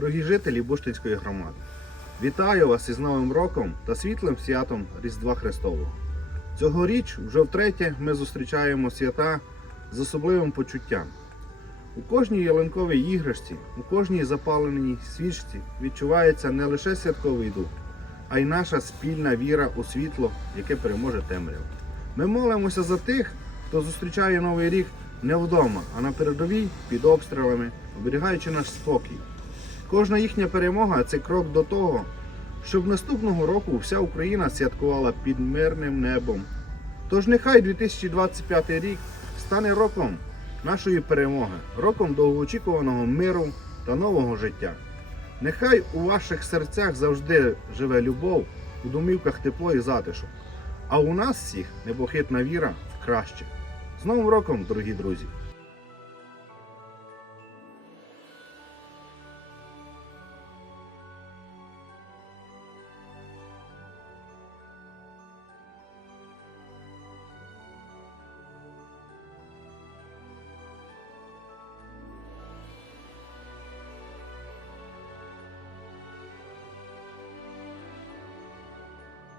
дорогі жителі Буштинської громади! Вітаю вас із Новим роком та світлим святом Різдва Христового. Цьогоріч вже втретє ми зустрічаємо свята з особливим почуттям. У кожній ялинковій іграшці, у кожній запаленій свічці відчувається не лише святковий дух, а й наша спільна віра у світло, яке переможе темряву. Ми молимося за тих, хто зустрічає Новий рік не вдома, а на передовій під обстрілами, оберігаючи наш спокій. Кожна їхня перемога – це крок до того, щоб наступного року вся Україна святкувала під мирним небом. Тож нехай 2025 рік стане роком нашої перемоги, роком довгоочікуваного миру та нового життя. Нехай у ваших серцях завжди живе любов, у домівках тепло і затишок. А у нас всіх непохитна віра в краще. З Новим роком, дорогі друзі!